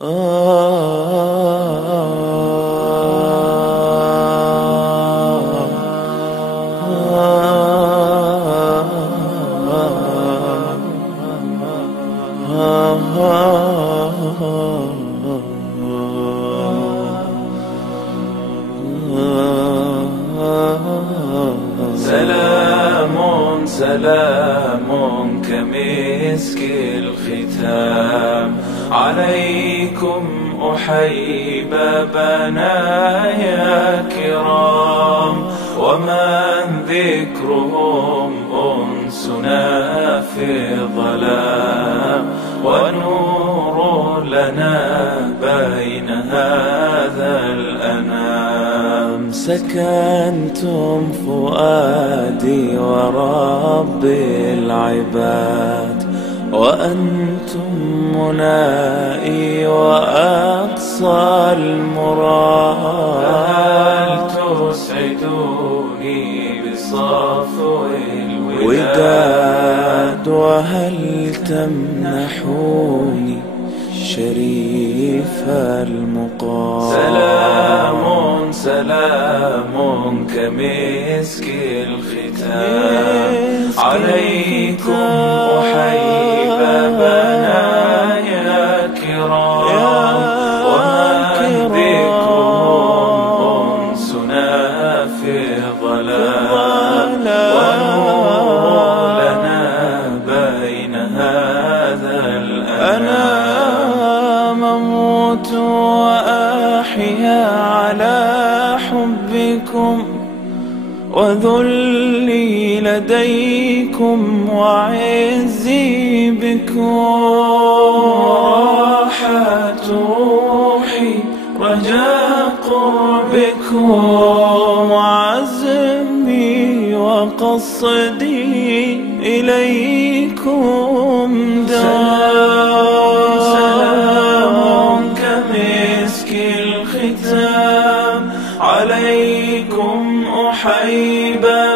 سلام سلام كمسك الختام عليكم أحيي بنايا كرام، ومن ذكرهم أنسنا في الظلام، ونور لنا بين هذا الأنام. سكنتم فؤادي ورب العباد، وأنتم منائي وأقصى المراد. هل تسعدوني بصفو الوداد، وهل تمنحوني شريف المقام. سلام سلام كمسك الختام عليكم أحيي بنايا كرام، ومن ذكرهم أنسنا في الظلام، ونور لنا بين هذا الأنام. أموت وأحيا على حبكم، وذلي لديكم وعزي بكم. راحت روحي رجاء قربكم، وعزمي وقصدي إليكم دوام. سلام كمسك الختام عليكم أحيي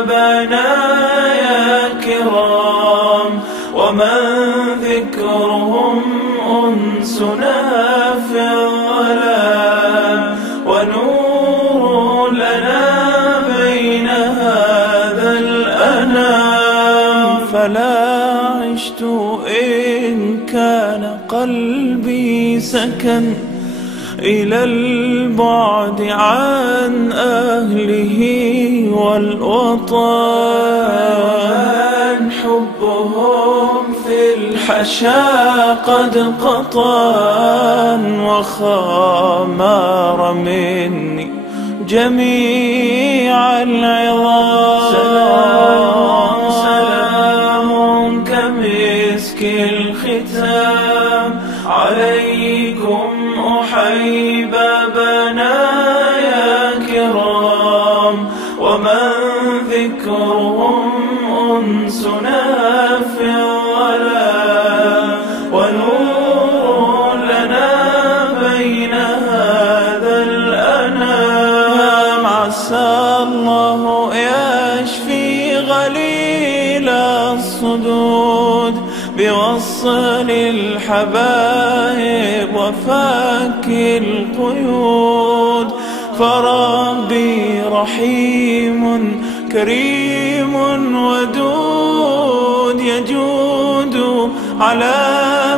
بنايا كرام، ومن ذكرهم أنسنا في الظلام، ونور لنا بين هذا الأنام. فلا عشت إن كان قلبي سكن إلى البعد عن أهله والوطن. حبهم في الحشا قد قطن، وخامر مني جميع العظام. سلام سلام كمسك الختام عليكم أحيي بنايا كرام، ومن ذكرهم أنسنا في الظلام، ونور لنا بين هذا الأنام. عسى الله يشفي غليل الصدود بوصل الحبائب وفك القيود. فربي رحيم كريم ودود، يجود على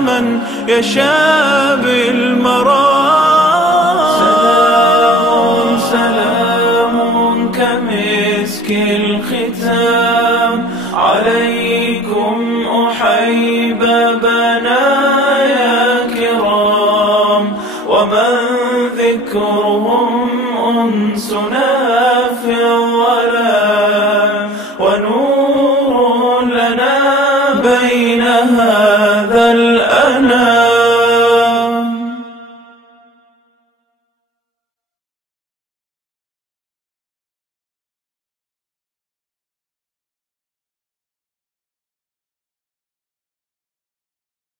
من يشاء بالمرام. سلام سلام كمسك الختام عليكم أحيي بنايا كرام، ومن ذكرهم أنسنا